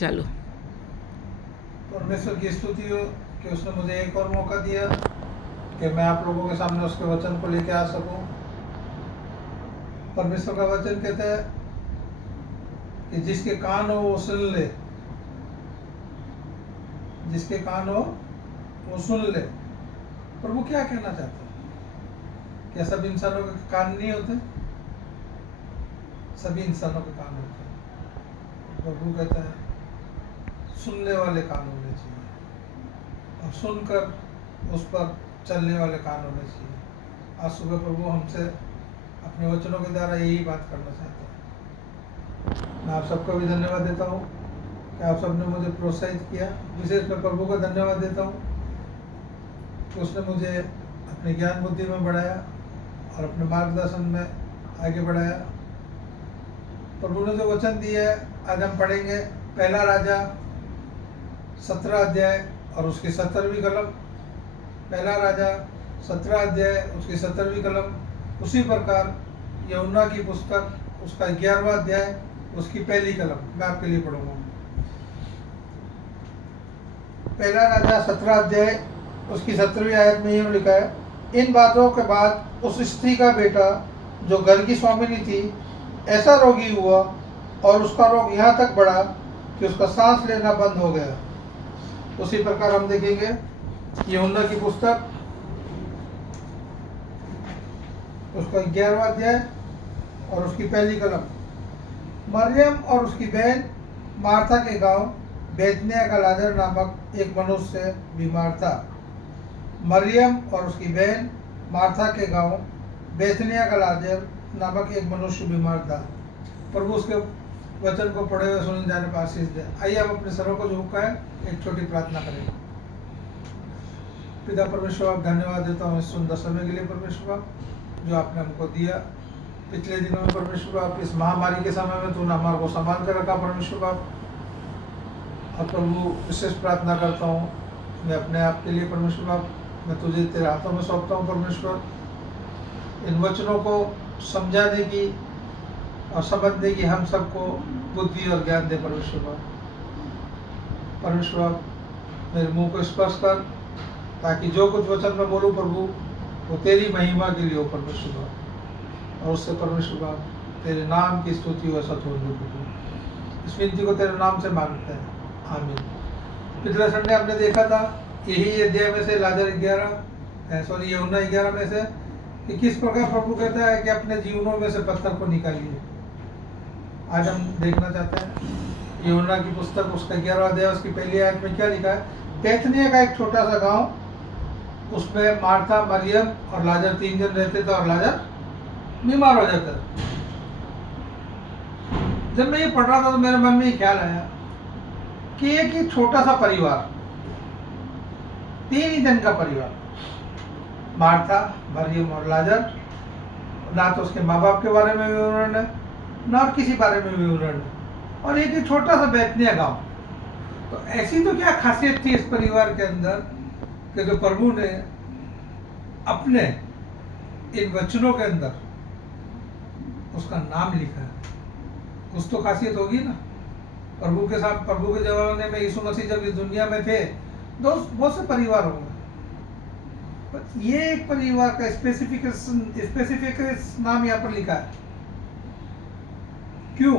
चलो। परमेश्वर की स्तुति हो कि उसने मुझे एक और मौका दिया कि मैं आप लोगों के सामने उसके वचन को लेकर आ सकूं। परमेश्वर का वचन कहता है कि जिसके कान हो वो सुन ले, जिसके कान हो वो सुन ले। प्रभु क्या कहना चाहते हैं? क्या सब इंसानों के कान नहीं होते? सभी इंसानों के कान होते हैं। प्रभु कहता है सुनने वाले कान होने चाहिए और सुनकर उस पर चलने वाले कान होने चाहिए। आज सुबह प्रभु हमसे अपने वचनों के द्वारा यही बात करना चाहते हैं। मैं आप सबको भी धन्यवाद देता हूँ कि आप सबने मुझे प्रोत्साहित किया। विशेष मैं प्रभु को धन्यवाद देता हूँ कि उसने मुझे अपने ज्ञान बुद्धि में बढ़ाया और अपने मार्गदर्शन में आगे बढ़ाया। प्रभु ने जो वचन दिया है आज हम पढ़ेंगे पहला राजा 17 अध्याय और उसकी 17वीं कलम। पहला राजा 17 अध्याय उसकी 17वीं कलम। उसी प्रकार यूहन्ना की पुस्तक उसका 11वां अध्याय उसकी पहली कलम मैं आपके लिए पढ़ूंगा। पहला राजा 17 अध्याय उसकी 17वीं आयत में यूँ लिखा है, इन बातों के बाद उस स्त्री का बेटा जो घर की स्वामिनी थी ऐसा रोगी हुआ और उसका रोग यहाँ तक बढ़ा कि उसका सांस लेना बंद हो गया। उसी प्रकार हम देखेंगे यूहन्ना की पुस्तक उसका 11वां अध्याय और उसकी पहली कलम। मरियम और उसकी बहन मार्था के गांव बेथनिया का लाजर नामक एक मनुष्य बीमार था। मरियम और उसकी बहन मार्था के गांव बेथनिया का लाजर नामक एक मनुष्य बीमार था। प्रभु उसके वचन को पढ़े हुए सुनने जाने पर आशीष दे। आइए हम अपने सरों को झुकाएं, एक छोटी प्रार्थना करें। पिता परमेश्वर आप धन्यवाद देता हूँ इस सुंदर समय के लिए परमेश्वर जो आपने हमको दिया। पिछले दिनों में परमेश्वर आप इस महामारी के समय में तूने हमारे को संभाल कर रखा परमेश्वर आप। और प्रभु विशेष प्रार्थना करता हूँ मैं अपने आप के लिए परमेश्वर आप, मैं तुझे तेरे हाथों में सौंपता हूँ परमेश्वर। इन वचनों को समझाने की और समझने की हम सबको बुद्धि और ज्ञान दे परमेश्वर। परमेश्वर मेरे मुंह को स्पर्श कर ताकि जो कुछ वचन मैं बोलूँ प्रभु वो तेरी महिमा के लिए हो परमेश्वर, और उससे परमेश्वर तेरे नाम की स्तुति हो सच हो प्रभु। इस विनती को तेरे नाम से मांगते हैं, आमीन। पिछले संडे हमने देखा था यही अध्याय में से लाजर 11 यूहन्ना 11 में से कि किस प्रकार प्रभु कहता है कि अपने जीवनों में से पत्थर को निकालिए। आज हम देखना चाहते हैं यूहन्ना की पुस्तक उसका 11वां अध्याय उसकी पहली आयत में क्या लिखा है। बेथनिया का एक छोटा सा गांव, उसमें मार्था मरियम और लाजर 3 जन रहते थे और लाजर बीमार हो जाता था। जब मैं ये पढ़ रहा था तो मेरे मन में ये ख्याल आया कि एक ही छोटा सा परिवार, 3 ही जन का परिवार, मार्था मरियम और लाजर, ना तो उसके माँ बाप के बारे में विवरण है ना और किसी बारे में विवरण है, और एक ही छोटा सा बेथनिया गांव। तो ऐसी तो क्या खासियत थी इस परिवार के अंदर कि जो प्रभु ने अपने इन वचनों के अंदर उसका नाम लिखा है। कुछ तो खासियत होगी ना। प्रभु के साथ, प्रभु के जमाने में यीशु मसीह जब इस दुनिया में थे तो बहुत से परिवार होंगे, पर ये एक परिवार का स्पेसिफिक नाम यहाँ पर लिखा है। क्यों?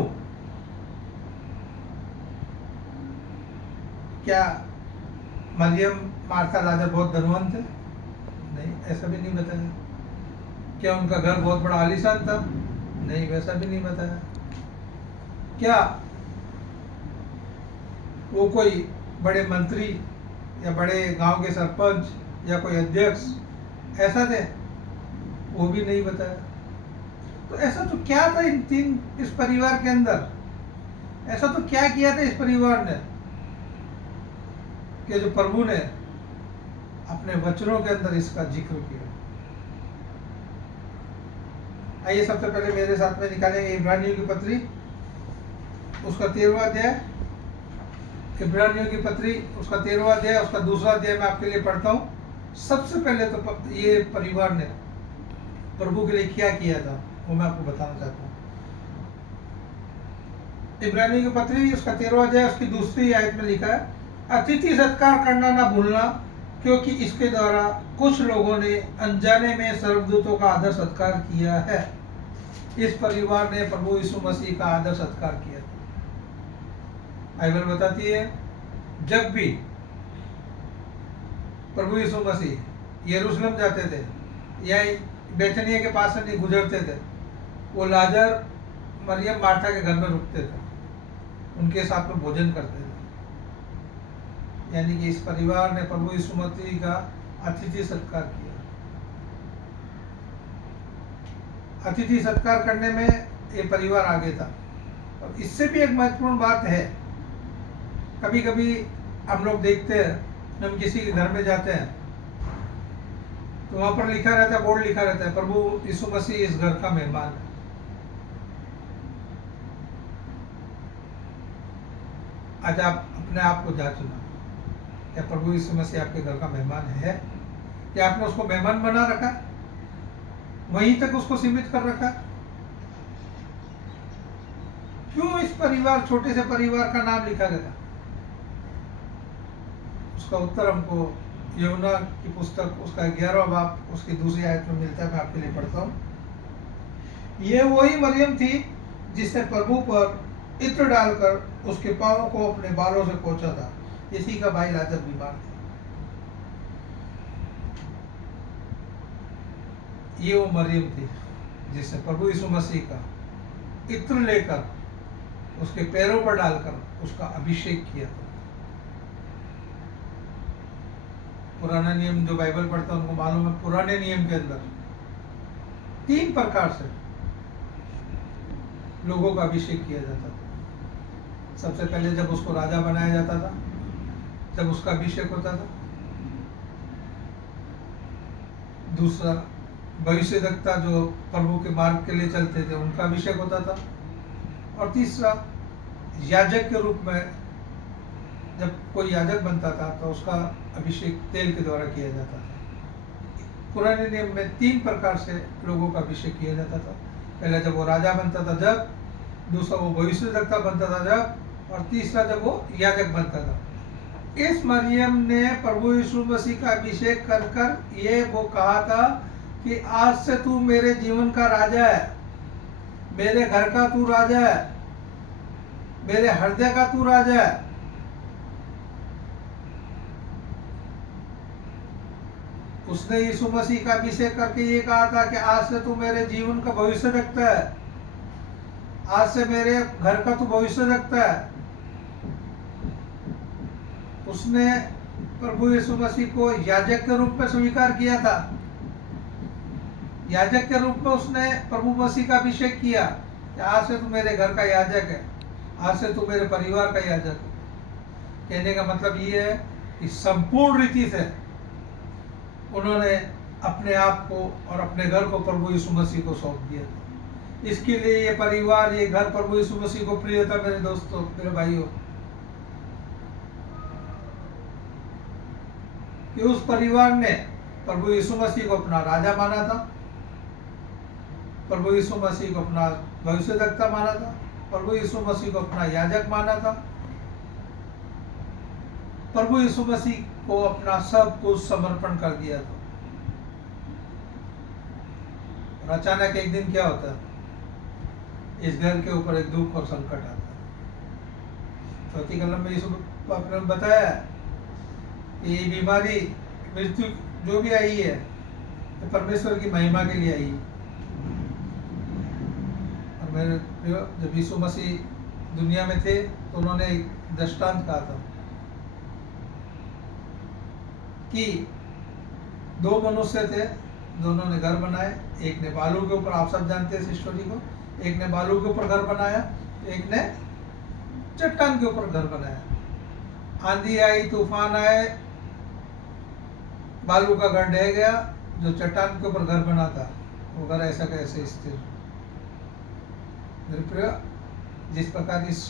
क्या मरियम मार्था लाजर बहुत धनवान थे? नहीं, ऐसा भी नहीं बताया। क्या उनका घर बहुत बड़ा आलीशान था? नहीं, वैसा भी नहीं बताया। क्या वो कोई बड़े मंत्री या बड़े गांव के सरपंच या कोई अध्यक्ष ऐसा थे? वो भी नहीं बताया। तो ऐसा तो क्या था इस परिवार के अंदर? ऐसा तो क्या किया था इस परिवार ने कि जो प्रभु ने अपने वचनों के अंदर इसका जिक्र किया। आइए सबसे पहले मेरे साथ में निकालेंगे इब्रानियों की पत्री उसका 13वां अध्याय। इब्रानियों की पत्री उसका 13वां अध्याय उसका 2वां अध्याय मैं आपके लिए पढ़ता हूँ। सबसे पहले तो ये परिवार ने प्रभु के लिए क्या किया था वो मैं आपको बताना चाहता हूँ। इब्रानी की पत्री उसका 13वां अध्याय उसकी दूसरी आयत में लिखा है, अतिथि सत्कार करना ना भूलना, क्योंकि इसके द्वारा कुछ लोगों ने अनजाने में स्वर्गदूतों का आदर सत्कार किया है। इस परिवार ने प्रभु यीशु मसीह का आदर सत्कार किया था। बाइबल बताती है जब भी प्रभु यीशु मसीह यरूशलेम जाते थे या बेथनिया के पास से नहीं गुजरते थे, वो लाजर मरियम मार्था के घर में रुकते थे, उनके साथ में भोजन करते थे। यानी कि इस परिवार ने प्रभु यीशु मसीह का अतिथि सत्कार किया। अतिथि सत्कार करने में ये परिवार आगे था। और इससे भी एक महत्वपूर्ण बात है, कभी कभी हम लोग देखते हैं, हम किसी के घर में जाते हैं तो वहां पर लिखा रहता है, बोर्ड लिखा रहता है, प्रभु यीशु मसीह इस घर का मेहमान है। आज आप अपने आप को जांचना, क्या प्रभु यीशु मसीह आपके घर का मेहमान है? क्या आपने उसको मेहमान बना रखा, वहीं तक उसको सीमित कर रखा? क्यों इस परिवार, छोटे से परिवार का नाम लिखा गया? उसका उत्तर हमको यूहन्ना की पुस्तक उसका 11वां बाब उसकी दूसरी आयत में मिलता है। मैं आपके लिए पढ़ता हूँ। ये वही मरियम थी जिसने प्रभु पर इत्र डालकर उसके पांवों को अपने बालों से पोंछा था। इसी का भाई लाजर बीमार था। ये वो मरियम थी जिसने प्रभु यीशु मसीह का इत्र लेकर उसके पैरों पर डालकर उसका अभिषेक किया था। पुराना नियम जो बाइबल पढ़ता है उनको मालूम है, पुराने नियम के अंदर 3 प्रकार से लोगों का अभिषेक किया जाता था। सबसे पहले जब उसको राजा बनाया जाता था, जब उसका अभिषेक होता था। दूसरा, भविष्यद्वक्ता जो प्रभु के मार्ग के लिए चलते थे, उनका अभिषेक होता था। और तीसरा, याजक के रूप में जब कोई याजक बनता था तो उसका अभिषेक तेल के द्वारा किया जाता था। पुराने नियम में 3 प्रकार से लोगों का अभिषेक किया जाता था। पहला जब वो राजा बनता था जब, दूसरा वो भविष्यद्वक्ता बनता था जब, और तीसरा जब वो याजक बनता था। इस मरियम ने प्रभु यीशु मसीह का अभिषेक कर कर ये वो कहा था कि आज से तू मेरे जीवन का राजा है, मेरे घर का तू राजा है, मेरे हृदय का तू राजा है। उसने यीशु मसीह का अभिषेक करके ये कहा था कि आज से तू मेरे जीवन का भविष्य रखता है, आज से मेरे घर का तू भविष्य रखता है। उसने प्रभु यीशु मसीह को याजक के रूप में स्वीकार किया था। याजक के रूप में उसने प्रभु मसीह का अभिषेक किया कि आज से तू मेरे घर का याजक है, आज से तू मेरे परिवार का याजक है। कहने का मतलब ये है कि संपूर्ण रीति से उन्होंने अपने आप को और अपने घर को प्रभु यीशु मसीह को सौंप दिया था। इसके लिए ये परिवार, ये घर प्रभु यीशु मसीह को प्रिय था। मेरे दोस्तों, मेरे भाइयों, कि उस परिवार ने प्रभु यीशु मसीह को अपना राजा माना था, प्रभु यीशु मसीह को अपना भविष्यद्वक्ता माना था, प्रभु यीशु मसीह को अपना याजक माना था, प्रभु यीशु मसीह को अपना सब कुछ समर्पण कर दिया था। और अचानक एक दिन क्या होता है, इस घर के ऊपर एक दुख और संकट आता है। चौथी कलम में यीशु आपने बताया कि ये बीमारी, मृत्यु जो भी आई है तो परमेश्वर की महिमा के लिए आई है। और मेरे जब यीशु मसीह दुनिया में थे तो उन्होंने एक दृष्टांत कहा था कि 2 मनुष्य थे, दोनों ने घर बनाए। एक ने बालू के ऊपर, आप सब जानते हैं इस स्टोरी को, एक ने बालू के ऊपर घर बनाया, एक ने चट्टान के ऊपर घर बनाया। आंधी आई, तूफान आए, बालू का घर ढह गया, जो चट्टान के ऊपर घर बना था वो घर ऐसा कैसे स्थिर। मेरे प्रिय, जिस प्रकार इस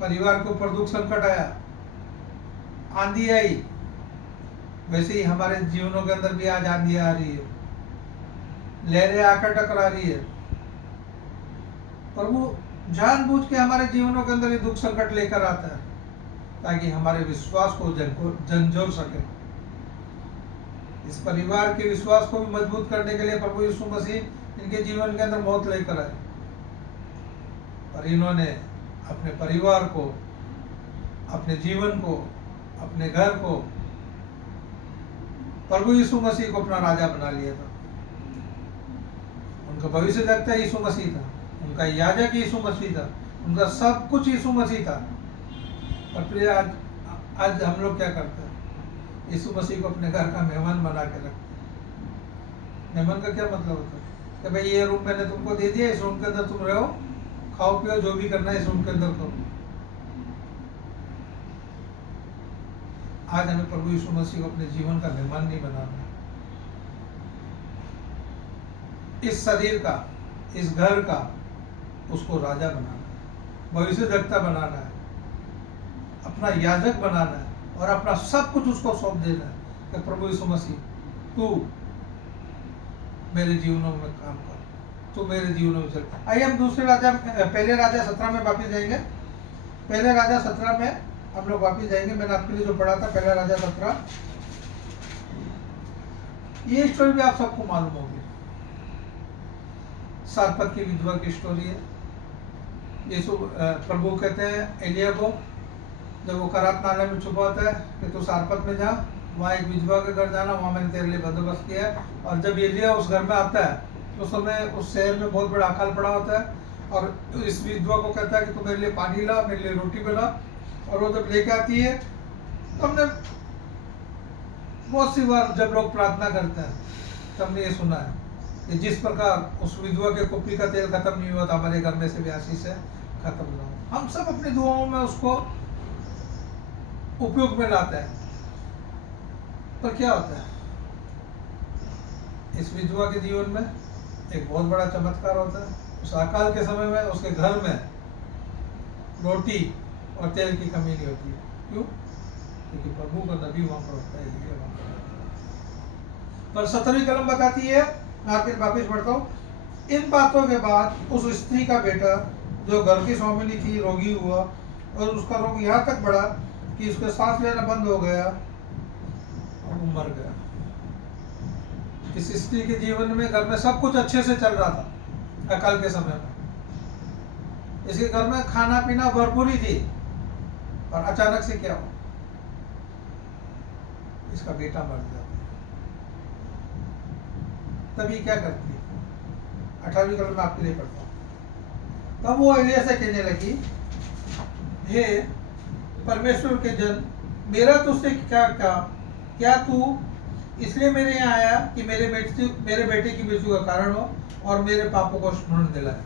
परिवार के ऊपर दुख संकट आया, आंधी आई, वैसे ही हमारे जीवनों के अंदर भी आज आंधी आ रही है, लहरें आकर टकरा रही है। प्रभु जानबूझ के हमारे जीवनों के अंदर ये दुख संकट लेकर आता है ताकि हमारे विश्वास को झंझोर सके। इस परिवार के विश्वास को भी मजबूत करने के लिए प्रभु यीशु मसीह इनके जीवन के अंदर मौत लेकर आए, पर इन्होंने अपने परिवार को, अपने जीवन को, अपने घर को प्रभु यीशु मसीह को अपना राजा बना लिया था। उनका भविष्य देखता यीशु मसीह था, उनका याजक यीशु मसीह था, उनका सब कुछ यीशु मसीह था। और प्रिय आज हम लोग क्या करते हैं? यीशु मसीह को अपने घर का मेहमान बना के रखते हैं। मेहमान का क्या मतलब होता है कि भाई ये रूम मैंने तुमको दे दिया, इस रूम के अंदर तुम रहो, खाओ पियो, जो भी करना है इस रूम के अंदर करो। आज हमें प्रभु यीशु मसीह को अपने जीवन का मेहमान नहीं बनाना, इस शरीर का, इस घर का उसको राजा बनाना है, भविष्यद्वक्ता बनाना है, अपना याजक बनाना है और अपना सब कुछ उसको सौंप देना है कि प्रभु यीशु मसीह तू मेरे जीवनों में काम कर, तू मेरे जीवनों में चल। आइए हम दूसरे राजा, पहले राजा 17 में वापिस जाएंगे। पहले राजा 17 में हम लोग वापिस जाएंगे। मैंने आपके लिए जो पढ़ा था पहला राजा 17, ये स्टोरी भी आप सबको मालूम होगी। सारपत की विधवा की स्टोरी है। यीशु प्रभु कहते हैं एलिया को, जब वो करात नाले में छुपा होता है कि तू सारपत में जा, वहाँ एक विधवा के घर जाना, वहाँ मैंने तेरे लिए बंदोबस्त किया है। और जब एलिया उस घर में आता है तो उस समय उस शहर में बहुत बड़ा अकाल पड़ा होता है, और इस विधवा को कहता है कि तू मेरे लिए पानी ला, मेरे लिए रोटी बना। और वो जब लेके आती है तो हमने बहुत सी बार जब लोग प्रार्थना करते हैं तो हमने ये सुना है कि जिस प्रकार उस विधवा के कुप्पी का तेल खत्म नहीं हुआ था, हमारे घर में से भी आशीष से खत्म ना हो। हम सब अपनी दुआओं में उसको उपयोग में लाते हैं, पर क्या होता है? इस विधवा के जीवन में एक बहुत बड़ा चमत्कार होता है। उस अकाल के समय में उसके घर में रोटी और तेल की कमी नहीं होती। क्यों? क्योंकि प्रभु का नबी वहां पर होता है। पर 17वीं कलम बताती है, आखिर वापिस पढ़ता हूँ, इन बातों के बाद उस स्त्री का बेटा जो घर की स्वामिनी थी रोगी हुआ, और उसका रोग यहाँ तक बढ़ा कि उसके सांस लेना बंद हो गया और वो मर गया। इस स्त्री के जीवन में घर में सब कुछ अच्छे से चल रहा था अकाल के समय में। इसके घर में खाना पीना भरपूर ही थी, और अचानक से क्या हुआ? इसका बेटा मर गया। तभी क्या करती है? 18वीं कलम में आपके लिए पढ़ता हूँ। तब वो एलिया से कहने लगी, हे परमेश्वर के जन, मेरा तुझसे क्या काम? क्या तू इसलिए मेरे यहाँ आया कि मेरे बेटे की मृत्यु का कारण हो और मेरे पापों को स्मरण दिलाए?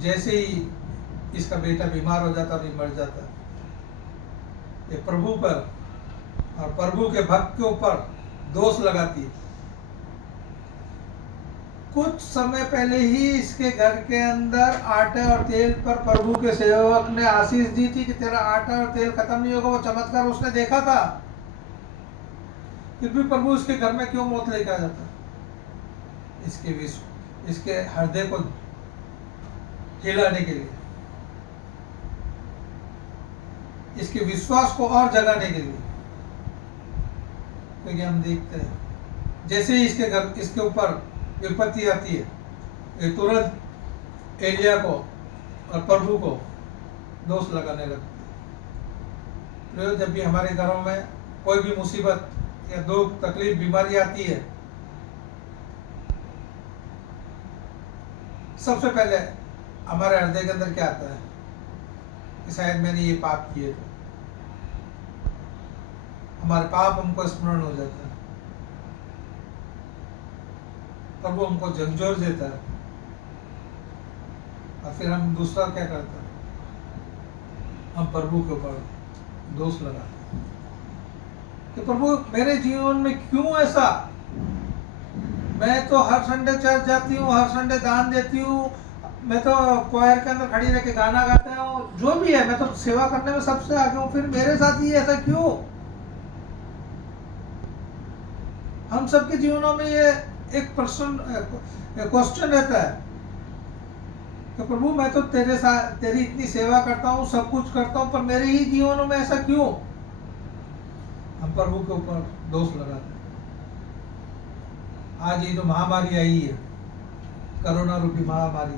जैसे ही इसका बेटा बीमार हो जाता नहीं मर जाता, ये प्रभु पर और प्रभु के भक्त के ऊपर दोष लगाती है। कुछ समय पहले ही इसके घर के अंदर आटे और तेल पर प्रभु के सेवक ने आशीष दी थी कि तेरा आटा और तेल खत्म नहीं होगा। वो चमत्कार उसने देखा था, फिर भी प्रभु इसके घर में क्यों मौत लेकर आ जाता? इसके हृदय को हिलाने के लिए, इसके विश्वास को और जगाने के लिए। क्योंकि हम देखते हैं जैसे ही इसके ऊपर विपत्ति आती है, ये तुरंत एलिया को और प्रभु को दोष लगाने लगती है। जब भी हमारे घरों में कोई भी मुसीबत या दुख तकलीफ बीमारी आती है, सबसे पहले हमारे हृदय के अंदर क्या आता है कि शायद मैंने ये पाप किए थे। हमारे पाप हमको स्मरण हो जाता है, प्रभु हमको झकझोर देता है, और फिर हम दूसरा क्या करते हैं? हम प्रभु के ऊपर दोष लगाते हैं कि प्रभु मेरे जीवन में क्यों ऐसा? मैं तो हर संडे चर्च जाती हूँ, हर संडे दान देती हूँ, मैं तो क्वायर के अंदर खड़ी रह के गाना गाता हूँ, जो भी है मैं तो सेवा करने में सबसे आगे हूँ, फिर मेरे साथ ही ऐसा क्यों? हम सबके जीवनों में ये एक क्वेश्चन रहता है तो प्रभु मैं तो तेरे साथ तेरी इतनी सेवा करता हूँ, सब कुछ करता हूँ, पर मेरे ही जीवनों में ऐसा क्यों? हम प्रभु के ऊपर दोष लगाते हैं। आज ये जो महामारी आई है, कोरोना रूपी महामारी,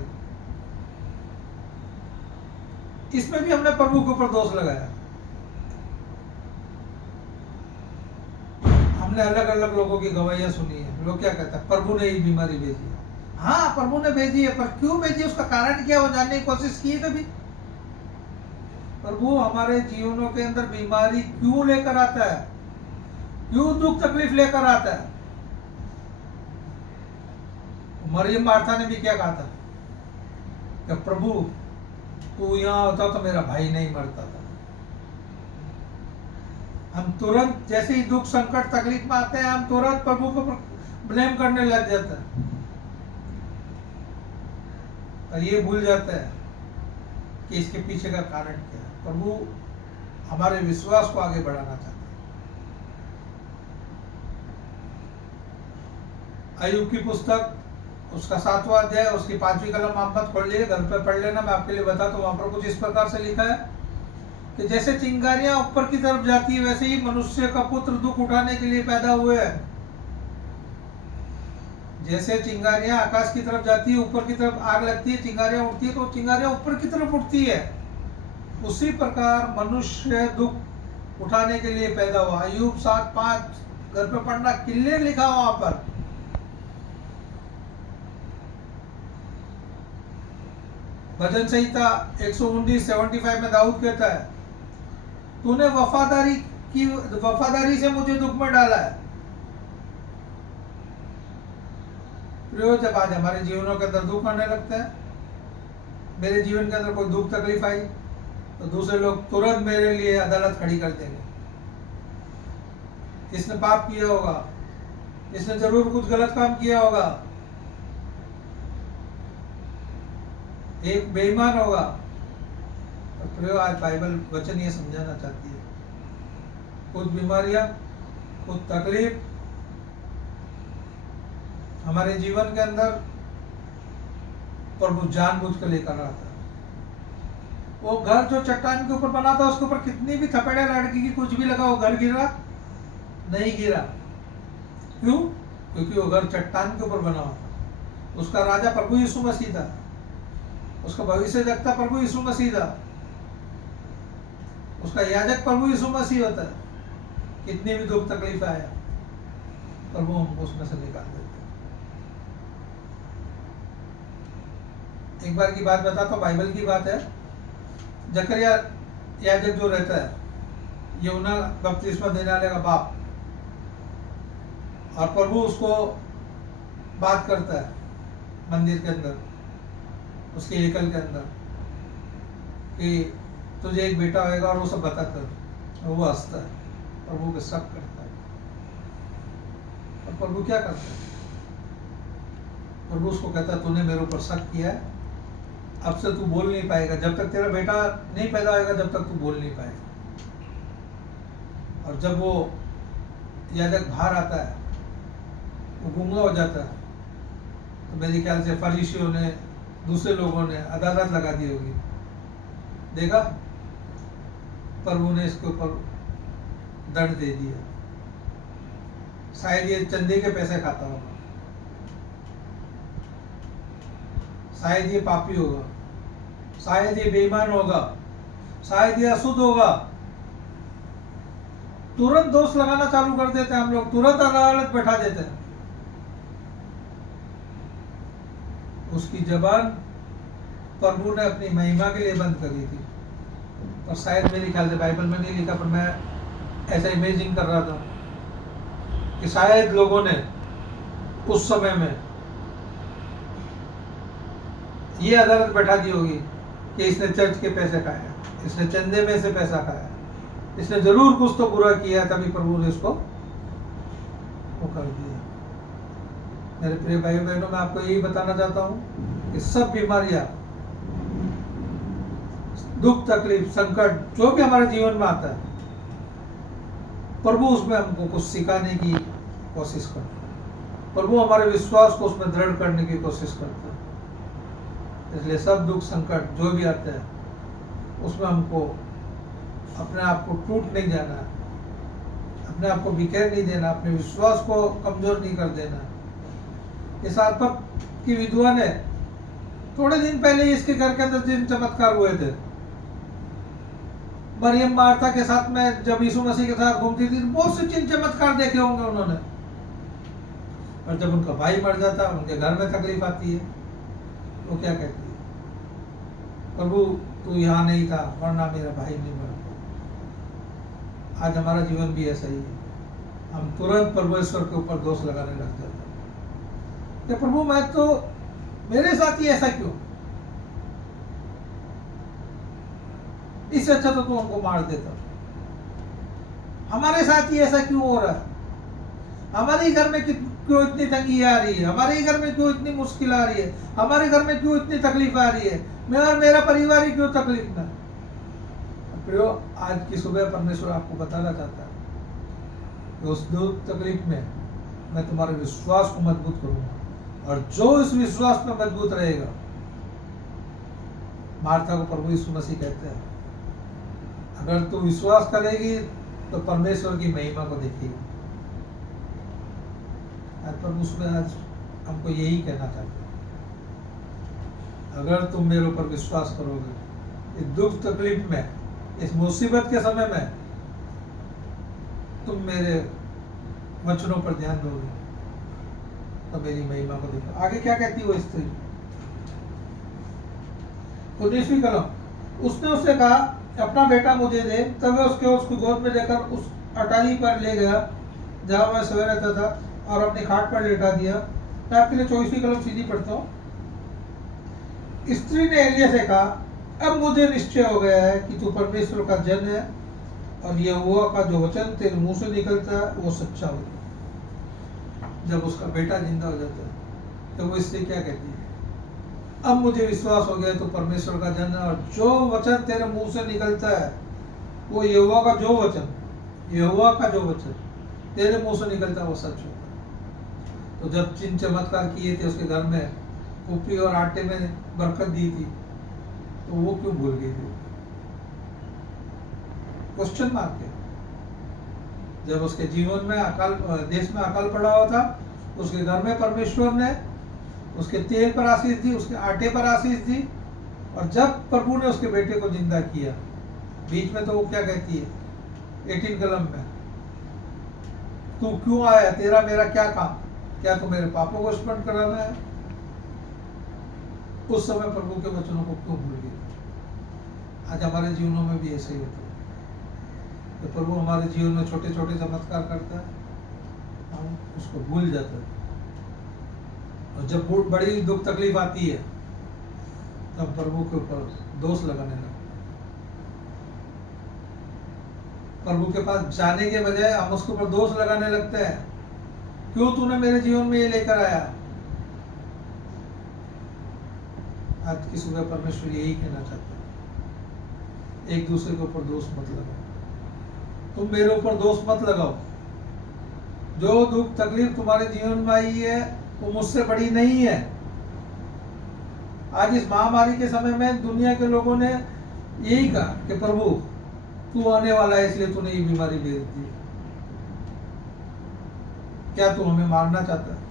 इसमें भी हमने प्रभु के ऊपर दोष लगाया। हमने अलग अलग लोगों की गवाहियां सुनी है। लोग क्या कहते हैं, प्रभु ने ही बीमारी भेजी है। हाँ, प्रभु ने भेजी है, पर क्यों भेजी, उसका कारण क्या, वो जानने की कोशिश की है कभी? प्रभु हमारे जीवनों के अंदर बीमारी क्यों लेकर आता है, क्यों दुख तकलीफ लेकर आता है? मरियम मार्था ने भी क्या कहा था कि प्रभु तू यहाँ होता तो मेरा भाई नहीं मरता था। हम तुरंत जैसे ही दुख संकट तकलीफ में आते हैं, हम तुरंत प्रभु को ब्लेम करने लग जाते हैं और ये भूल जाते हैं कि इसके पीछे का कारण क्या है। प्रभु हमारे विश्वास को आगे बढ़ाना चाहते हैं। अय्यूब की पुस्तक, उसका 7वां अध्याय, उसकी 5वीं कलम आप मत खोल लिए, घर पे पढ़ लेना, मैं आपके लिए बताता हूँ। वहां पर कुछ इस प्रकार से लिखा है कि जैसे चिंगारियां ऊपर की तरफ जाती है, वैसे ही मनुष्य का पुत्र दुख उठाने के लिए पैदा हुए है। जैसे चिंगारियां आकाश की तरफ जाती है, ऊपर की तरफ आग लगती है, चिंगारियां उठती है, तो चिंगारियां ऊपर की तरफ उठती है। उसी प्रकार मनुष्य दुख उठाने के लिए पैदा हुआ। अय्यूब 7:5 घर पे पढ़ना, क्लियर लिखा हुआ वहां पर। भजन संहिता 119:75 में दाऊद कहता है, तूने वफादारी से मुझे दुख में डाला है। जब आज हमारे जीवनों के अंदर दुख आने लगता है, मेरे जीवन के अंदर कोई दुख तकलीफ आई, तो दूसरे लोग तुरंत मेरे लिए अदालत खड़ी कर देंगे। इसने पाप किया होगा, इसने जरूर कुछ गलत काम किया होगा, एक बेईमान होगा। और आज बाइबल वचन ये समझाना चाहती है, कुछ बीमारियां, कुछ तकलीफ हमारे जीवन के अंदर प्रभु जानबूझ कर लेकर आता है। वो घर जो चट्टान के ऊपर बना था, उसके ऊपर कितनी भी थपेड़े लड़की की कुछ भी लगा, वो घर गिरा नहीं गिरा। क्यों? क्योंकि वो घर चट्टान के ऊपर बना हुआ था। उसका राजा प्रभु यीशु मसीह था, उसका भविष्य देखता प्रभु यीशु मसीह था, उसका याजक प्रभु यीशु मसीह होता है। कितनी भी दुख तकलीफ आया, प्रभु हमको उसमें से निकाल देते। एक बार की बात बताता हूँ, बाइबल की बात है। जकरिया याजक जो रहता है, यूहन्ना बपतिस्मा देने वाले का बाप, और प्रभु उसको बात करता है मंदिर के अंदर, उसके हेकल के अंदर, कि तुझे एक बेटा होगा और वो सब बताता है। वो हंसता है, प्रभु के शक करता है। और प्रभु क्या करता है? प्रभु उसको कहता है, तूने मेरे ऊपर शक किया है, अब से तू बोल नहीं पाएगा। जब तक तेरा बेटा नहीं पैदा होगा, जब तक तू बोल नहीं पाएगा। और जब वो याजक बाहर आता है, वो गूंगा हो जाता है, तो मेरे ख्याल से फरीसियों ने, दूसरे लोगों ने अदालत लगा दी होगी। देखा, प्रभु ने इसके ऊपर दंड दे दिया। शायद ये चंदे के पैसे खाता होगा, शायद ये पापी होगा, शायद ये बेईमान होगा, शायद ये अशुद्ध होगा। तुरंत दोष लगाना चालू कर देते हैं हम लोग, तुरंत अदालत बैठा देते हैं। उसकी जबान प्रभु ने अपनी महिमा के लिए बंद करी थी। और शायद मेरे ख्याल से बाइबल में नहीं लिखा, पर मैं ऐसा इमेजिन कर रहा था कि शायद लोगों ने उस समय में ये अदालत बैठा दी होगी कि इसने चर्च के पैसे खाया, इसने चंदे में से पैसा खाया, इसने जरूर कुछ तो बुरा किया, तभी प्रभु ने इसको वो कर दिया। मेरे प्रिय भाई बहनों, मैं आपको यही बताना चाहता हूँ कि सब बीमारियां, दुख तकलीफ संकट जो भी हमारे जीवन में आता है, प्रभु उसमें हमको कुछ सिखाने की कोशिश करता है। प्रभु हमारे विश्वास को उसमें दृढ़ करने की कोशिश करता है। इसलिए सब दुख संकट जो भी आते हैं उसमें हमको अपने आप को टूट नहीं जाना, अपने आप को बिखेर नहीं देना, अपने विश्वास को कमजोर नहीं कर देना। इस सारपत की विधवा ने थोड़े दिन पहले इसके घर के अंदर जिन चमत्कार हुए थे, मरियम मार्था के साथ में जब यीशु मसीह के साथ घूमती थी, बहुत से चिन्ह चमत्कार देखे होंगे उन्होंने। और जब उनका भाई मर जाता, उनके घर में तकलीफ आती है, वो क्या कहती है, प्रभु तू यहाँ नहीं था वरना मेरा भाई नहीं मरा। आज हमारा जीवन भी ऐसा ही है, हम तुरंत परमेश्वर के ऊपर दोष लगाने लग जाते हैं कि प्रभु मैं तो, मेरे साथ ही ऐसा क्यों, इससे अच्छा तो तू हमको मार देता, हमारे साथ ही ऐसा क्यों हो रहा है, हमारे ही घर में क्यों इतनी तंगी आ रही है, हमारे ही घर में क्यों इतनी मुश्किल आ रही है, हमारे घर में क्यों इतनी तकलीफ आ रही है, मैं और मेरा परिवार ही क्यों तकलीफ में। प्रियो, आज की सुबह परमेश्वर आपको बताना चाहता है कि उस दुख तकलीफ में मैं तुम्हारे विश्वास को मजबूत करूंगा, और जो इस विश्वास में मजबूत रहेगा, मार्था को प्रभु यीशु मसीह कहते हैं, अगर तू विश्वास करेगी तो परमेश्वर की महिमा को देखेगी। प्रभु उसमें आज हमको यही कहना चाहते हैं, अगर तुम मेरे ऊपर विश्वास करोगे, इस दुख तकलीफ में, इस मुसीबत के समय में तुम मेरे वचनों पर ध्यान दोगे, तो मेरी महिमा को देखो। आगे क्या कहती है वो स्त्री, 19वीं कलम, उसने उससे कहा अपना बेटा मुझे दे। तब वह उसको गोद में लेकर उस अटारी पर ले गया जहां वह सोया रहता था, और अपनी खाट पर लेटा दिया। मैं आपके लिए 24वीं कलम सीधी पढ़ता हूँ। स्त्री ने एलिया से कहा, अब मुझे निश्चय हो गया है कि तू परमेश्वर का जन है, और यहोवा का जो वचन तेरे मुंह से निकलता है वो सच्चा होता है। जब उसका बेटा जिंदा हो जाता है तो वो स्त्री क्या कहती है, अब मुझे विश्वास हो गया तो परमेश्वर का जन है, और जो वचन तेरे मुंह से निकलता है वो यहोवा का जो वचन, यहोवा का जो वचन तेरे मुंह से निकलता है वो सच होता है। तो जब चिन्ह चमत्कार किए थे उसके घर में, कुपी और आटे में बरकत दी थी, तो वो क्यों भूल गई थी? क्वेश्चन मार्क है। जब उसके जीवन में अकाल, देश में अकाल पड़ा हुआ था, उसके घर में परमेश्वर ने उसके तेल पर आशीष दी, उसके आटे पर आशीष दी, और जब प्रभु ने उसके बेटे को जिंदा किया, बीच में तो वो क्या कहती है 18 कलम में, तू क्यों आया, तेरा मेरा क्या काम, क्या तू मेरे पापों को स्मरण कराना है? उस समय प्रभु के वचनों को क्यों भूल गई? आज हमारे जीवनों में भी ऐसे ही होता है, तो प्रभु हमारे जीवन में छोटे छोटे चमत्कार करता है, हम उसको भूल जाते हैं, और जब बहुत बड़ी दुख तकलीफ आती है तब प्रभु के ऊपर दोष लगाने लगते। प्रभु के पास जाने के बजाय हम उसके ऊपर दोष लगाने लगते हैं, क्यों तूने मेरे जीवन में ये लेकर आया? आज की सुबह परमेश्वर यही कहना चाहता है, एक दूसरे के ऊपर दोष मत लगाओ, तुम मेरे ऊपर दोष मत लगाओ। जो दुख तकलीफ तुम्हारे जीवन में आई है वो मुझसे बड़ी नहीं है। आज इस महामारी के समय में दुनिया के लोगों ने यही कहा कि प्रभु तू आने वाला है इसलिए तूने ये बीमारी भेज दी, क्या तू हमें मारना चाहता है?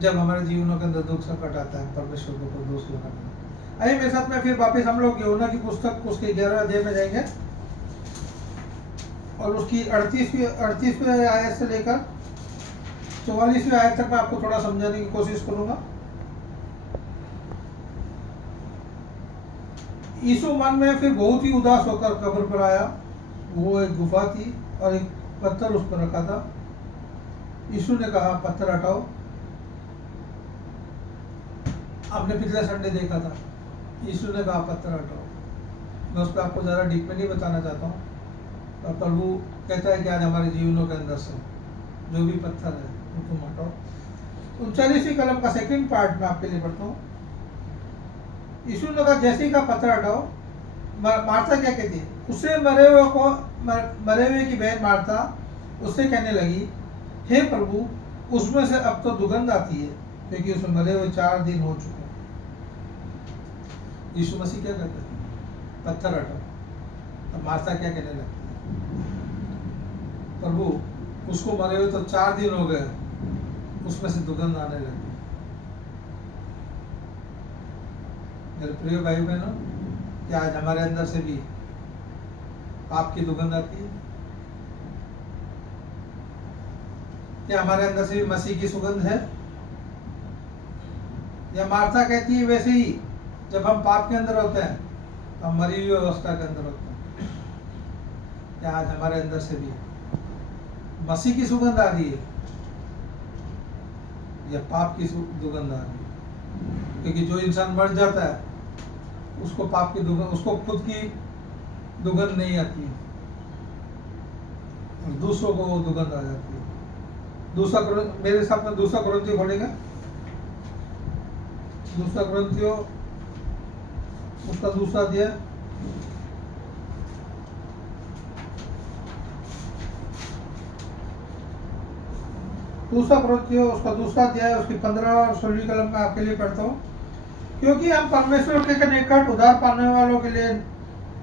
जब हमारे जीवनों के अंदर दुख संकट आता है, परमेश्वर के ऊपर दोष लगाना। आइए मेरे साथ में फिर वापस हम लोग यूहन्ना की पुस्तक उसके 11वें अध्याय में जाएंगे, और उसकी 38वीं आयत से लेकर 44वीं आयत तक मैं आपको थोड़ा समझाने की कोशिश करूंगा। यीशु मन में फिर बहुत ही उदास होकर कब्र पर आया। वो एक गुफा थी और एक पत्थर उस पर रखा था। यीशु ने कहा पत्थर हटाओ। आपने पिछले संडे देखा था, यीशु ने कहा पत्थर हटाओ। मैं उस पर आपको ज़्यादा डीप में नहीं बताना चाहता हूँ, और प्रभु कहता है कि आज हमारे जीवनों के अंदर से जो भी पत्थर है वो तुम हटाओ। 39वीं कलम का सेकंड पार्ट में आपके लिए पढ़ता हूँ। यीशु ने कहा जैसे ही का पत्थर हटाओ। मार्था क्या कहती है, उससे मरे हुए की बहन मार्था उससे कहने लगी, हे प्रभु उसमें से अब तो दुर्गंध आती है, क्योंकि उसमें मरे हुए 4 दिन हो चुके हैं। यीशु मसीह क्या कहते हैं? पत्थर हटाओ। अब मार्था क्या कहने लगती है? प्रभु, उसको मरे हुए तो 4 दिन हो गए, उसमें से दुर्गंध आने लगी। मेरे प्रिय भाई बहनों, क्या आज हमारे अंदर से भी पाप की दुर्गंध आती है? क्या हमारे अंदर से भी मसीह की सुगंध है? या मार्था कहती है वैसे ही, जब हम पाप के अंदर होते हैं तो हम मरी हुई अवस्था के अंदर होते हैं। क्या आज हमारे अंदर से भी मसीह की सुगंध आ रही है या पाप की दुर्गंध आ रही है? क्योंकि जो इंसान मर जाता है उसको पाप की दुर्गंध, उसको खुद की दुर्गंध नहीं आती है और दूसरों को वो दुर्गंध आ जाती है। मेरे साथ में दूसरा कुरिन्थियों खोलेगा, दूसरा कुरिन्थियों उसका दूसरा अध्याय, दूसरा कुरिन्थियों उसका दूसरा अध्याय, उसकी 15 और 16 कलम में आपके लिए पढ़ता हूँ। क्योंकि हम परमेश्वर के निकट उद्धार पाने वालों के लिए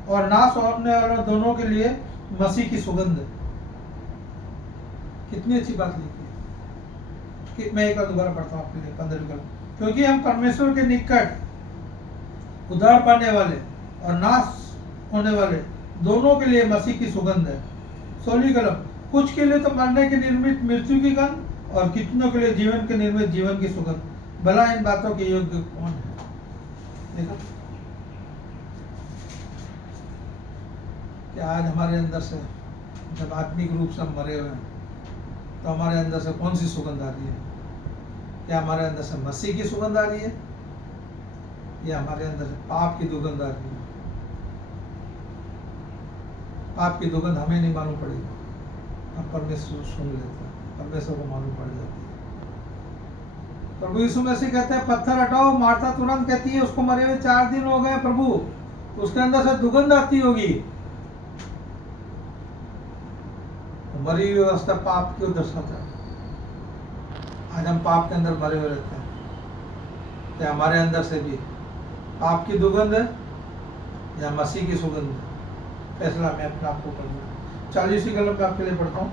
और नाश होने वालों दोनों के लिए मसीह की सुगंध। कितनी अच्छी बात लिखी है कि मैं एक बार दोबारा पढ़ता हूँ आपके लिए 15 कलम। क्योंकि हम परमेश्वर के निकट उद्धार पाने वाले और नाश होने वाले दोनों के लिए मसीह की सुगंध है। 16 कलम, कुछ के लिए तो मरने के निर्मित मृत्यु की गंध और कितनों के लिए जीवन के निर्मित जीवन की सुगंध। भला इन बातों के योग्य कौन है? देखो कि आज हमारे अंदर से जब आत्मिक रूप से हम मरे हुए हैं तो हमारे अंदर से कौन सी सुगंध आ रही है? क्या हमारे अंदर से मसीह की सुगंध आ रही है या हमारे अंदर से पाप की दुर्गंध आ रही है? पाप की दुर्गंध हमें नहीं मालूम पड़ेगी, हम परमेश्वर सुन लेते हैं, परमेश्वर को मालूम पड़ जाती है। प्रभु यीशु मसीह कहते हैं पत्थर हटाओ। मार्था तुरंत कहती है उसको मरे हुए 4 दिन हो गए प्रभु, उसके अंदर से दुर्गंध आती होगी। मरी हुई अवस्था पाप क्यों दर्शाता है? आज हम पाप के अंदर मरे हुए रहते हैं। क्या हमारे अंदर से भी पाप की दुर्गंध है या मसीह की सुगंध है? फैसला मैं अपने आप को करना। 40 कलम में आपके लिए पढ़ता हूँ।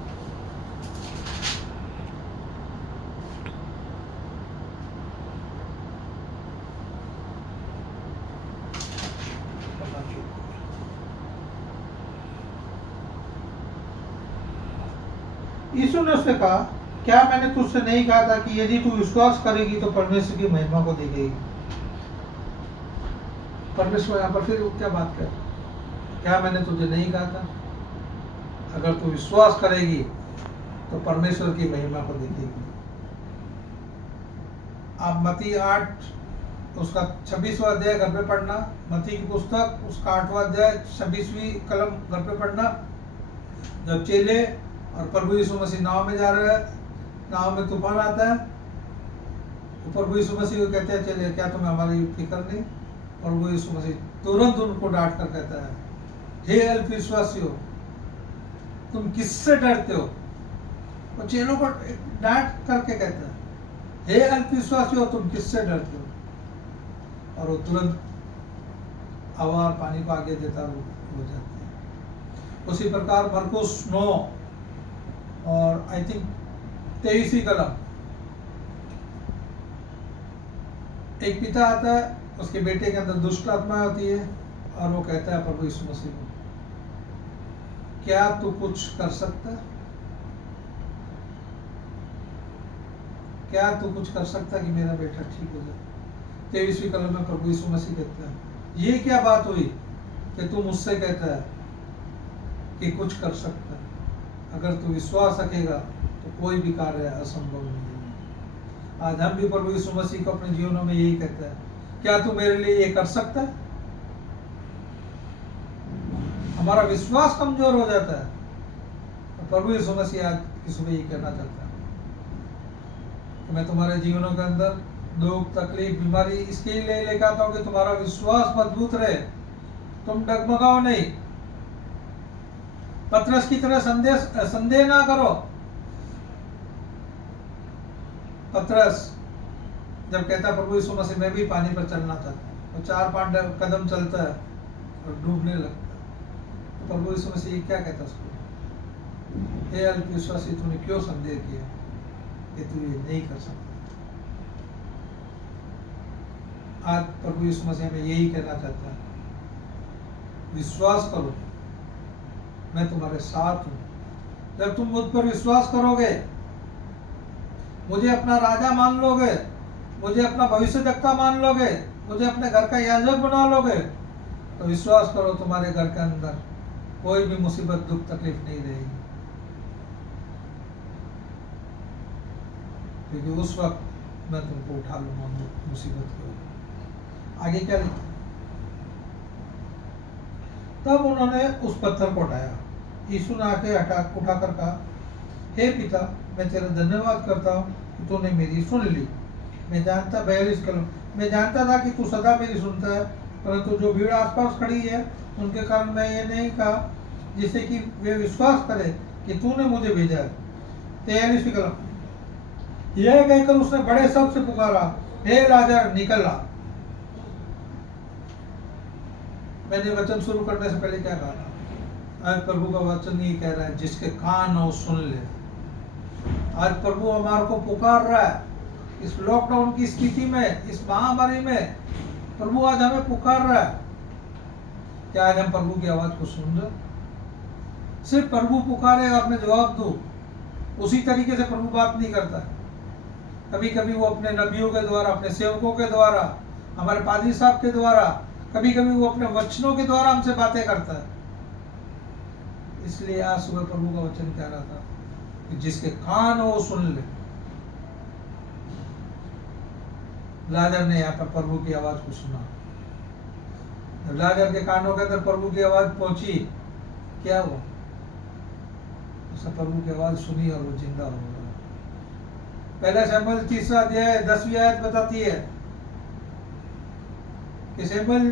यीशु ने उससे कहा, क्या मैंने तुझसे नहीं कहा था कि यदि तू विश्वास करेगी तो परमेश्वर की महिमा को देखेगी? परमेश्वर यहाँ पर फिर क्या बात कर, क्या मैंने तुझे नहीं कहा था? अगर तू विश्वास करेगी तो परमेश्वर की महिमा को देखेगी। आप मत्ती 8 उसका 26वां अध्याय घर पे पढ़ना, मत्ती की पुस्तक उसका 8वां अध्याय 26वीं कलम घर पे पढ़ना। जब चेले और प्रभु यीशु मसीह नाव में जा रहे हैं, नाव में तूफान आता है, तो प्रभु यीशु मसीह को कहते हैं चले क्या तुम्हें हमारी फिक्र नहीं? प्रभु यीशु मसीह तुरंत उनको डांट कर कहता है, हे अल्पविश्वासियों, तुम किससे डरते हो? वो चेलों को डांट करके कहता है, हे अल्पविश्वासियों, तुम किससे डरते हो? और वो तुरंत हवा और पानी को आगे देता हो जाते हैं। उसी प्रकार मरकुस 9 और आई थिंक 23वीं कलम, एक पिता आता है, उसके बेटे के अंदर दुष्ट आत्मा होती है और वो कहता है प्रभु यीशु मसीह को, क्या तू कुछ कर सकता है? क्या तू कुछ कर सकता है कि मेरा बेटा ठीक हो जाए? 23वीं कलम में प्रभु यीशु मसीह कहता है, ये क्या बात हुई कि तू मुझसे कहता है कि कुछ कर सकता है? अगर तू विश्वास रखेगा तो कोई भी कार्य असंभव नहीं है। आज हम भी प्रभु यीशु मसीह को अपने जीवनों में यही कहते हैं, क्या तू मेरे लिए ये कर सकता है? हमारा विश्वास कमजोर हो जाता है तो प्रभु यीशु मसीह आज की सुबह ये कहना चाहता है कि मैं तुम्हारे जीवनों के अंदर दुख, तकलीफ, बीमारी इसके लिए लेकर आता हूँ कि तुम्हारा विश्वास मजबूत रहे, तुम डगमगाओ नहीं, पतरस की तरह संदेह ना करो। पतरस जब कहता प्रभु यीशु मसीह मैं भी पानी पर चलना चाहता हूँ, तो 4-5 कदम चलता है और डूबने लगता है। तो प्रभु यीशु मसीह क्या कहता उसको, हे अल्पविश्वासी, तूने क्यों संदेह किया कि तू ये नहीं कर सकता। आज प्रभु यीशु मसीह में यही कहना चाहता है, विश्वास करो, मैं तुम्हारे साथ हूँ। जब तुम मुझ पर विश्वास करोगे, मुझे अपना राजा मान लोगे, मुझे अपना भविष्यद्वक्ता मान लोगे, मुझे अपने घर का याजक बना लोगे, तो विश्वास करो तुम्हारे घर के अंदर कोई भी मुसीबत, दुख, तकलीफ नहीं रहेगी। क्योंकि उस वक्त मैं तुमको उठा लूंगा मुसीबत को। आगे क्या लिखा, तब उन्होंने उस पत्थर को उठाया। यीशु ने आके उठाकर कहा, हे पिता, मैं तेरा धन्यवाद करता हूँ कि तूने मेरी सुन ली। मैं जानता 42 कलम, मैं जानता था कि तू सदा मेरी सुनता है, परंतु जो भीड़ आसपास खड़ी है उनके कारण मैं ये नहीं कहा, जिससे कि वे विश्वास करें कि तूने मुझे भेजा है। 43 कलम, यह कहकर उसने बड़े शब्द से पुकारा, हे लाजर निकल आ। मैंने वचन शुरू करने से पहले क्या कहा, आज प्रभु का वचन ये कह रहा है, जिसके कान हो सुन ले। आज प्रभु हमारे को पुकार रहा है, इस लॉकडाउन की स्थिति में, इस महामारी में प्रभु आज हमें पुकार रहा है। क्या आज हम प्रभु की आवाज को सुन रहे? सिर्फ प्रभु पुकारे और मैं जवाब दूं, उसी तरीके से प्रभु बात नहीं करता है। कभी कभी वो अपने नबियों के द्वारा, अपने सेवकों के द्वारा, हमारे पादरी साहब के द्वारा, कभी कभी वो अपने वचनों के द्वारा हमसे बातें करता है। इसलिए आज सुबह प्रभु का वचन कह रहा था कि जिसके कान हो सुन ले। लाजर ने यहाँ पर प्रभु की आवाज को सुना। जब लाजर के कानों के अंदर प्रभु की आवाज पहुंची, क्या हुआ? उसने प्रभु की आवाज सुनी और वो जिंदा हो गया। पहला शमूएल 3 अध्याय 10वीं आयत बताती है कि शमूएल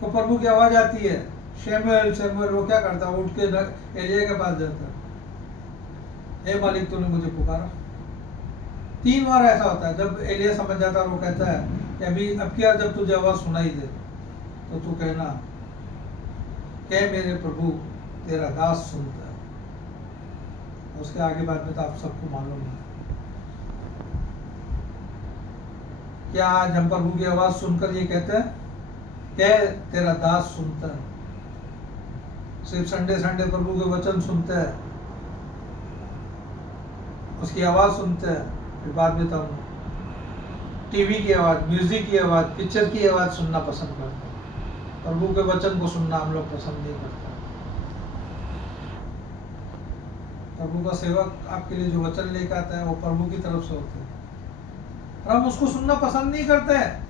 को प्रभु की आवाज आती है। शमूएल शमूएल वो क्या करता है, उठ के एलिया के पास जाता है, हे मालिक तूने मुझे पुकारा। 3 बार ऐसा होता है। जब एलिया समझ जाता है, वो कहता है कि अभी अब क्या, जब तुझे आवाज सुनाई दे तो तू कहना, कह मेरे प्रभु तेरा दास सुनता है। उसके आगे बात में तो आप सबको मालूम है। क्या आज हम प्रभु की आवाज सुनकर ये कहते हैं, कह तेरा दास सुनता है? सिर्फ संडे संडे प्रभु के वचन सुनते हैं, उसकी आवाज सुनते हैं, फिर बाद में तो हम टीवी की आवाज, म्यूजिक की आवाज, पिक्चर की आवाज सुनना पसंद करते हैं। प्रभु के वचन को सुनना हम लोग पसंद नहीं करते। प्रभु का सेवक आपके लिए जो वचन लेकर आता है वो प्रभु की तरफ से होते हैं, और हम उसको सुनना पसंद नहीं करते हैं।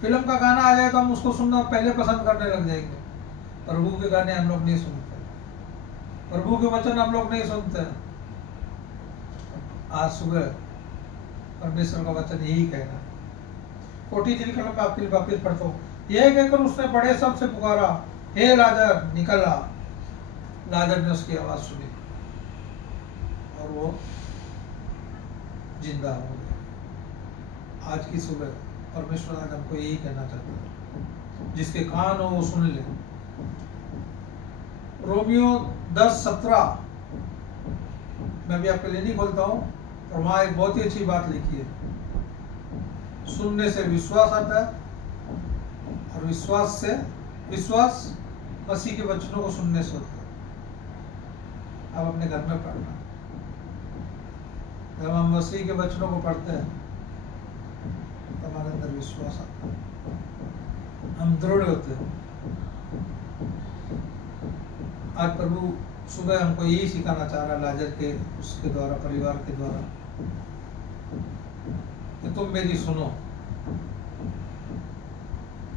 फिल्म का गाना आ जाए तो हम उसको सुनना पहले पसंद करने लग जाएंगे। प्रभु के गाने हम लोग नहीं सुनते, प्रभु के वचन हम लोग नहीं सुनते। आज सुबह परमेश्वर का वचन यही कहना। 43 कलम आपके लिए वापिस पढ़ता हूँ। यह कहकर उसने बड़े शब्द से पुकारा, हे लाजर निकल आ। लाजर ने उसकी आवाज सुनी और वो जिंदा हो गया। आज की सुबह परमेश्वर आज हमको यही कहना चाहता है, जिसके कान हो वो सुन ले। रोमियो 10:17 मैं भी आपके लिए नहीं खोलता हूँ, और वहाँ एक बहुत ही अच्छी बात लिखी है। सुनने से विश्वास आता है, और विश्वास मसीह के वचनों को सुनने से होता है। अब अपने घर में पढ़ना, जब हम मसीह के वचनों को पढ़ते हैं तो हमारे अंदर विश्वास आता है, हम दृढ़ होते हैं। आज प्रभु सुबह हमको यही सिखाना चाह रहा है, लाजर के उसके द्वारा, परिवार के द्वारा, कि तुम मेरी सुनो।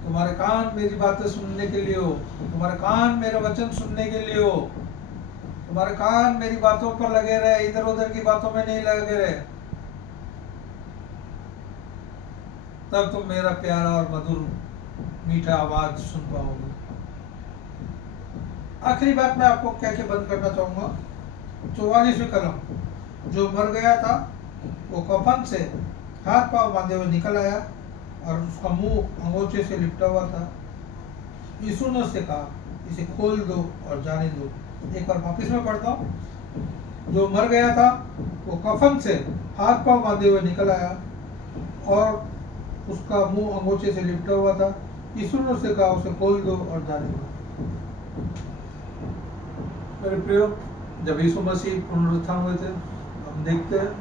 तुम्हारे कान मेरी बातें सुनने के लिए हो, तुम्हारे कान मेरे वचन सुनने के लिए हो, तुम्हारे कान मेरी बातों पर लगे रहे, इधर उधर की बातों में नहीं लगे रहे। तब तुम मेरा प्यारा और मधुर मीठा आवाज सुन पाओगे। आखिरी बात मैं आपको कह के बंद करना चाहूंगा। 44वीं कलम, जो मर गया था वो कफन से हाथ पांव बांधे हुए निकल आया और उसका मुंह अंगोछे से लिपटा हुआ था। यीशु ने उससे कहा, इसे खोल दो और जाने दो। एक बार वापिस में पढ़ता हूँ। जो मर गया था वो कफन से हाथ पांव बांधे हुए निकल आया और उसका मुंह अंगोछे से लिपटा हुआ था। यीशु ने उससे कहा, उसे खोल दो और जाने दो। मेरे प्रियो, जब यीशु मसीह पुनरुत्थान हुए थे, हम देखते हैं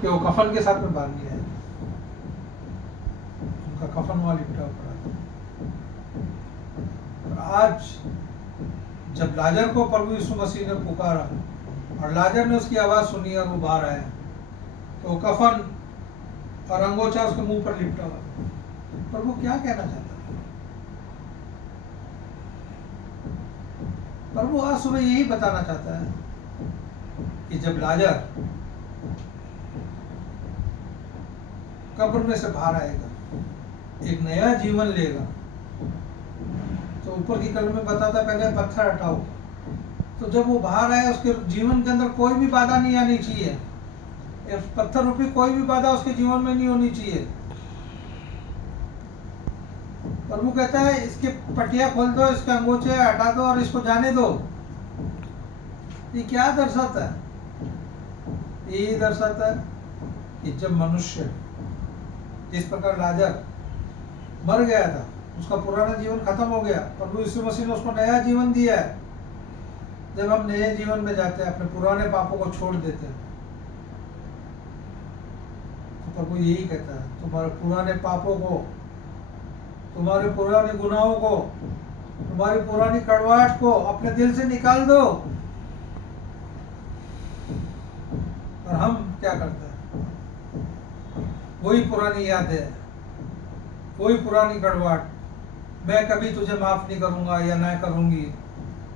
कि वो कफन के साथ में बांध लिया है। उनका कफन वहां लिपटा पड़ा था। और आज जब लाजर को प्रभु यीशु मसीह ने पुकारा और लाजर ने उसकी आवाज सुनी और वो बाहर आया, तो कफन और अंगोछा उसके मुंह पर लिपटा हुआ था। प्रभु क्या कहना चाहता है? प्रभु आज सुबह यही बताना चाहता है कि जब लाजर कब्र में से बाहर आएगा, एक नया जीवन लेगा, तो ऊपर की कलम में बताता पहले पत्थर हटाओ। तो जब वो बाहर आए, उसके जीवन के अंदर कोई भी बाधा नहीं आनी चाहिए। पत्थर रूपी कोई भी बाधा उसके जीवन में नहीं होनी चाहिए। प्रभु कहता है, इसके पटिया खोल दो, इसके अंगोछे हटा दो और इसको जाने दो। ये क्या दर्शाता है? ये दर्शाता है कि जब मनुष्य, जिस प्रकार लाजर मर गया था, उसका पुराना जीवन खत्म हो गया, प्रभु यीशु मसीह ने उसको नया जीवन दिया है। जब हम नए जीवन में जाते हैं, अपने पुराने पापों को छोड़ देते हैं, तो प्रभु यही कहता है, तुम्हारे पुराने पापों को, तुम्हारे पुराने गुनाहों को, तुम्हारी पुरानी कड़वाहट को अपने दिल से निकाल दो। और हम क्या करते हैं? वही पुरानी यादें, वही पुरानी कड़वाहट, मैं कभी तुझे माफ नहीं करूंगा या ना करूंगी,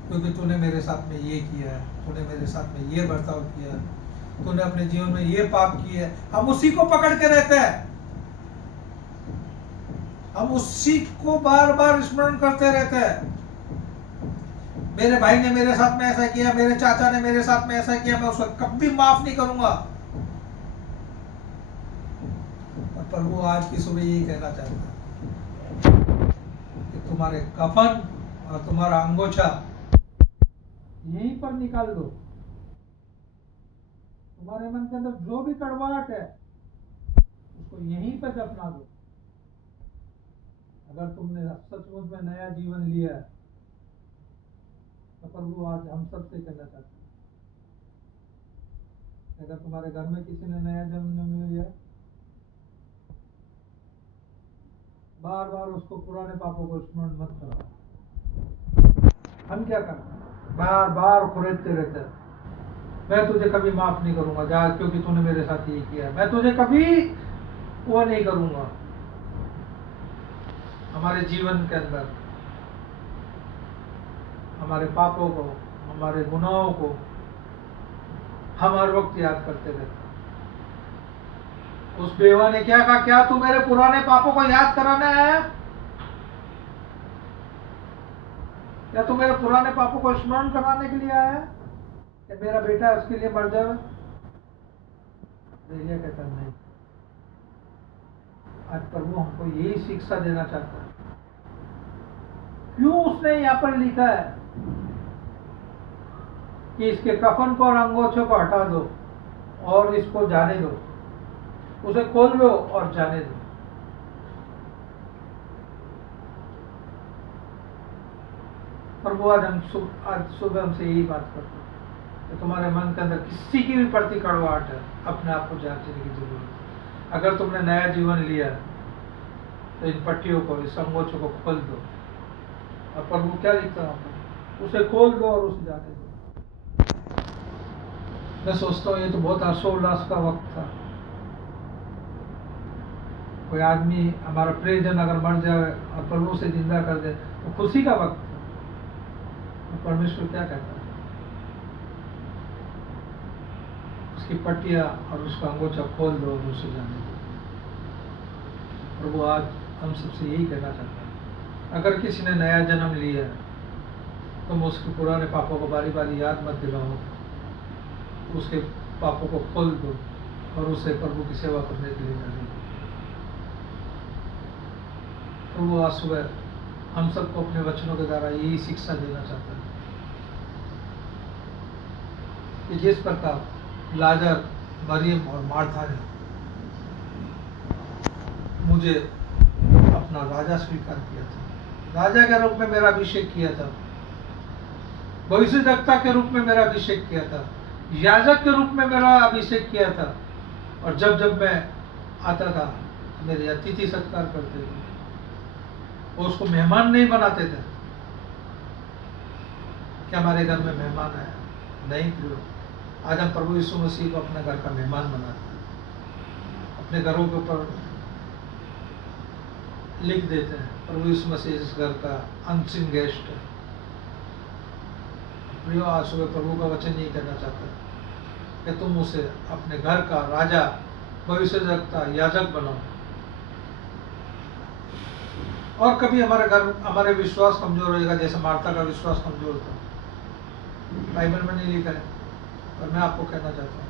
क्योंकि तूने मेरे साथ में ये किया है, तूने मेरे साथ में ये बर्ताव किया है, तूने अपने जीवन में ये पाप किए है। हम उसी को पकड़ के रहते हैं, हम उसी को बार बार स्मरण करते रहते हैं। मेरे भाई ने मेरे साथ में ऐसा किया, मेरे चाचा ने मेरे साथ में ऐसा किया, मैं उसको कभी माफ नहीं करूंगा। और प्रभु आज की सुबह यही कहना चाहता है कि तुम्हारे कफन और तुम्हारा अंगोछा यहीं पर निकाल दो। तुम्हारे मन के अंदर जो भी कड़वाहट है, उसको यहीं पर दफना दो। अगर तुमने सचमुच में नया जीवन लिया है, तो प्रभु आज हम सबसे कहना चाहते हैं, अगर तुम्हारे घर में किसी ने नया जन्म नहीं लिया, बार बार उसको पुराने पापों को स्मरण मत करो। हम क्या करते हैं? बार बार खुरेदते रहते हैं, मैं तुझे कभी माफ नहीं करूंगा जा, क्योंकि तूने मेरे साथ ये किया, मैं तुझे कभी वो नहीं करूंगा। हमारे जीवन के अंदर हमारे पापों को, हमारे गुनाहों को हम हर वक्त याद करते रहते हैं। उस बेवा ने क्या कहा? क्या तू मेरे पुराने पापों को याद कराने आया? क्या तू मेरे पुराने पापों को स्मरण कराने के लिए आया कि मेरा बेटा उसके लिए मर जाए? एलिय्याह कहता नहीं। आज प्रभु हमको यही शिक्षा देना चाहता है। क्यों उसने यहाँ पर लिखा है कि इसके कफन को और अंगोछों को हटा दो और इसको जाने दो, उसे खोल लो और जाने दो। प्रभु आज सुबह हमसे यही बात करते हैं कि तुम्हारे मन के अंदर किसी की भी प्रति कड़वाहट है, अपने आप को जांचने की जरूरत है। अगर तुमने नया जीवन लिया तो इन पट्टियों को, इस अंगोछों को खोल दो। और प्रभु क्या लिखता है? उसे खोल दो और उसे जाने दो। मैं सोचता हूँ ये तो बहुत हर्षोल्लास का वक्त था। कोई आदमी, हमारा प्रियजन अगर मर जाए और प्रभु से जिंदा कर दे तो खुशी का वक्त था। तो परमेश्वर क्या कहता है? उसकी पट्टियां और उसका अंगोछा खोल दो और उसे जाने दो। प्रभु आज हम सबसे यही कहना चाहता है, अगर किसी ने नया जन्म लिया तुम उसके पुराने पापों को बारी बारी याद मत दिलाओ, उसके पापों को खोल दो और उसे प्रभु की सेवा करने के लिए डालो। प्रभु आज सुबह हम सबको अपने वचनों के द्वारा यही शिक्षा देना चाहता है कि जिस प्रकार लाजर, मरियम और मार्था ने मुझे अपना राजा स्वीकार किया था, राजा के रूप में मेरा अभिषेक किया था, भविष्यद्वक्ता के रूप में मेरा अभिषेक किया था, याजक के रूप में मेरा अभिषेक किया था, और जब जब मैं आता था मेरे अतिथि सत्कार करते थे, वो उसको मेहमान नहीं बनाते थे। क्या हमारे घर में मेहमान आया? नहीं प्रियो, आज हम प्रभु यीशु मसीह को अपने घर का मेहमान बनाते हैं, अपने घरों के ऊपर लिख देते हैं प्रभु यीशु मसीह इस घर का अनसीन गेस्ट है। प्रियो, आज सुबह प्रभु का वचन यही कहना चाहता है कि तुम उसे अपने घर का राजा, भविष्यद्वक्ता, याजक बनाओ। और कभी हमारे घर, हमारे विश्वास कमजोर होएगा, जैसे मार्था का विश्वास कमजोर था, बाइबल में नहीं लिखा है, पर मैं आपको कहना चाहता हूँ,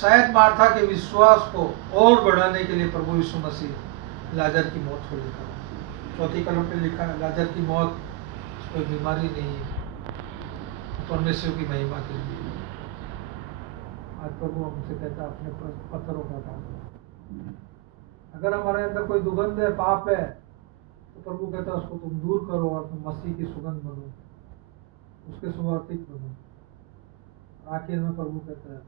शायद मार्था के विश्वास को और बढ़ाने के लिए प्रभु यीशु मसीह लाजर की मौत को लिखा। 4 कलम पे लिखा है, लाजर की मौत कोई बीमारी नहीं है, परमेश्वर की महिमा के लिए। आज प्रभु हमसे कहता है अपने पत्थरों का हटा दो। अगर हमारे अंदर कोई दुर्गंध है, पाप है, तो प्रभु कहता है उसको तुम दूर करो और तुम मसीह की सुगंध बनो, उसके सुवार्तिक बनो। आखिर में प्रभु कहता है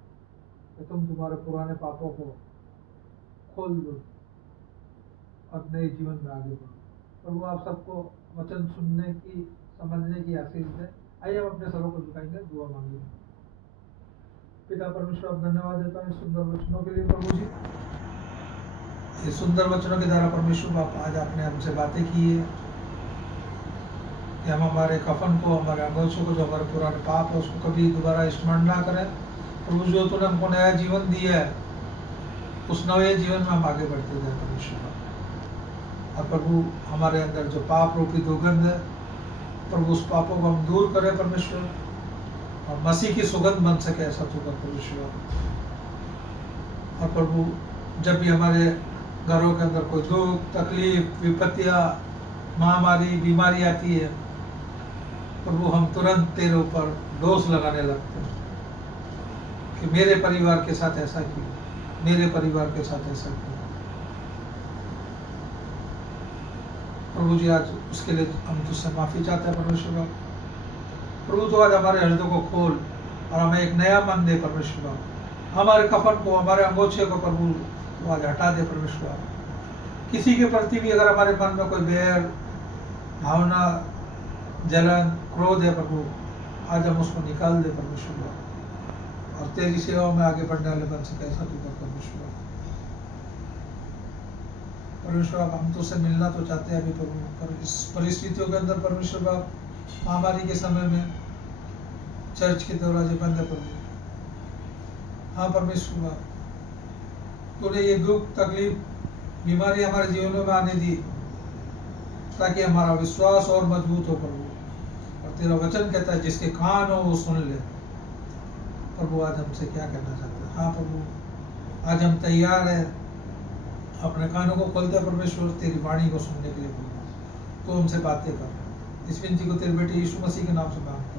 कि तुम तुम्हारे पुराने पापों को खोल दो और नए जीवन में आगे बढ़ो। प्रभु आप सबको वचन सुनने की, समझने की आशीष दे। आइए हम अपने सरों को झुकाएंगे, दुआ मांगेंगे। पिता परमेश्वर, आप धन्यवाद देता हूँ सुंदर वचनों के लिए प्रभु जी। ये सुंदर वचनों के द्वारा परमेश्वर आप आज आपने हमसे बातें की है कि हम हमारे कफन को, हमारे अंगोछों को, जो हमारे पुराने पाप है, उसको कभी दोबारा स्मरण ना करें। प्रभु, जो तूने हमको नया जीवन दिया है, उस नए जीवन में हम आगे बढ़ते जाए परमेश्वर। और प्रभु, हमारे अंदर जो पाप रूपी दुर्गंध है, प्रभु उस पापों को हम दूर करें परमेश्वर, और मसीह की सुगंध बन सके, ऐसा तो कर परमेश्वर। और प्रभु, जब भी हमारे घरों के अंदर कोई दुख, तकलीफ, विपत्तियां, महामारी, बीमारी आती है, प्रभु हम तुरंत तेरे ऊपर दोष लगाने लगते हैं कि मेरे परिवार के साथ ऐसा क्यों, मेरे परिवार के साथ ऐसा क्यों। प्रभु जी, आज उसके लिए हम तुझसे माफी चाहते हैं परमेश्वर। प्रभु, तो आज हमारे हृदय को खोल और हमें एक नया मन दे परमेश्वर। हमारे कफन को, हमारे अंगोछे को प्रभु तो आज हटा दे परमेश्वर। किसी के प्रति भी अगर हमारे मन में कोई बैर भावना, जलन, क्रोध है प्रभु, आज हम उसको निकाल दे परमेश्वर, और तेरी सेवा में आगे बढ़ने वाले बन सके, ऐसा तू कर परमेश्वर। परमेश्वर, हम तुझसे मिलना तो चाहते हैं अभी प्रभु, पर इस परिस्थितियों के अंदर परमेश्वर, महामारी के समय में चर्च के दरवाजे बंद है प्रभु। हाँ परमेश्वर, तूने ये दुख, तकलीफ, बीमारी हमारे जीवनों में आने दी ताकि हमारा विश्वास और मजबूत हो प्रभु। और तेरा वचन कहता है जिसके कान हो वो सुन ले। प्रभु, आज हमसे क्या कहना चाहते हैं? हाँ प्रभु, आज हम तैयार हैं, अपने कानों को खोलते हैं परमेश्वर, तेरी वाणी को सुनने के लिए। प्रभु, तो हमसे बातें कर। इस विनती को तेरे बेटे यीशु मसीह के नाम से मांगते हैं।